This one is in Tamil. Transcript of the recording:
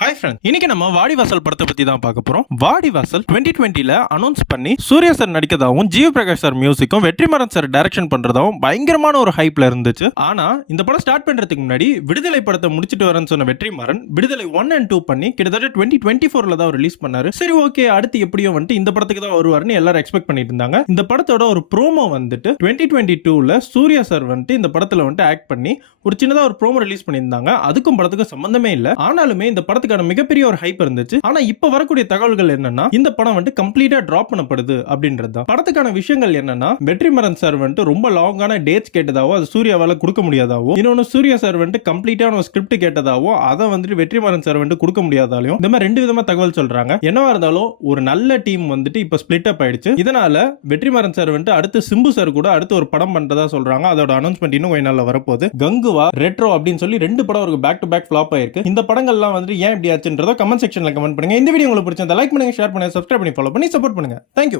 ஹாய் ஃப்ரெண்ட், இன்னைக்கு நம்ம வாடிவாசல் படத்தை பத்தி தான் பார்க்க போறோம். வாடிவாசல் 2020ல அனௌன்ஸ் பண்ணி சூர்யா சார் நடிக்கிறதாவும் ஜிவி பிரகாஷ் சார் மியூசிக்கும் வெற்றிமாறன் சார் டைரக்ஷன் பண்றதாவும் பயங்கரமான ஒரு ஹைப்ல இருந்துச்சு. ஆனா இந்த படம் ஸ்டார்ட் பண்றதுக்கு முன்னாடி விடுதலை படத்தை முடிச்சிட்டு வரேன்னு சொன்ன வெற்றிமாறன் விடுதலை 1 and 2 பண்ணி கிட்டத்தட்ட 2024ல தான் ரிலீஸ் பண்ணாரு. சரி, ஓகே, அடுத்து எப்படியோ வந்துட்டு இந்த படத்துக்கு தான் வருவாருன்னு எல்லாரும் எக்ஸ்பெக்ட் பண்ணிட்டு இருந்தாங்க. இந்த படத்தோட ஒரு ப்ரோமோ வந்துட்டு 2022ல சூர்யா சார் வந்துட்டு இந்த படத்துல வந்துட்டு ஆக்ட் பண்ணி ஒரு சின்னதா ஒரு ப்ரோமோ ரிலீஸ் பண்ணியிருந்தாங்க. அதுக்கும் படத்துக்கும் சம்பந்தமே இல்ல. ஆனாலுமே இந்த படத்துக்கான மிகப்பெரிய ஒரு ஹைப் இருந்துச்சு. ஆனா இப்ப வரக்கூடிய தகவல்கள் என்னன்னா, இந்த படம் வந்துட்டு கம்ப்ளீட்டா டிராப் பண்ணப்படுது அப்படின்றது தான். படத்துக்கான விஷயங்கள் என்னன்னா, வெற்றிமாறன் சார் வந்துட்டு ரொம்ப லாங்கான டேட்ஸ் கேட்டதாவோ அது சூர்யாவால கொடுக்க முடியாதாவோ, இன்னொன்னு சூர்யா சார் வந்துட்டு கம்ப்ளீட்டான ஒரு ஸ்கிரிப்ட் கேட்டதாவோ அதை வந்துட்டு வெற்றிமாறன் சார் வந்துட்டு கொடுக்க முடியாதாலையும் இந்த மாதிரி ரெண்டு விதமா தகவல் சொல்றாங்க. என்னவா இருந்தாலும் ஒரு நல்ல டீம் வந்துட்டு இப்ப ஸ்பிளிட் அப் ஆயிடுச்சு. இதனால வெற்றிமாறன் சார் வந்துட்டு அடுத்து சிம்பு சார் கூட அடுத்து ஒரு படம் பண்றதா சொல்றாங்க. அதோட அனௌன்ஸ்மெண்ட் இன்னும் கொஞ்ச நாள்ல வரப்போகுது. கங்குவா ரெட்ரோ அப்படின்னு சொல்லி ரெண்டு படம் ஒரு பேக் டு பேக் ஃபிளாப் ஆயிருக்கு. இந்த படங்கள்லாம் வந்துட்டு ஏன் இப்படி ஆச்சுன்றத கமெண்ட் செக்ஷன்ல கமெண்ட் பண்ணுங்க. இந்த வீடியோ உங்களுக்கு பிடிச்சிருந்தா லைக் பண்ணுங்க, ஷேர் பண்ணுங்க, சப்ஸ்கிரைப் பண்ணி ஃபாலோ பண்ணி சப்போர்ட் பண்ணுங்க. தேங்க்யூ.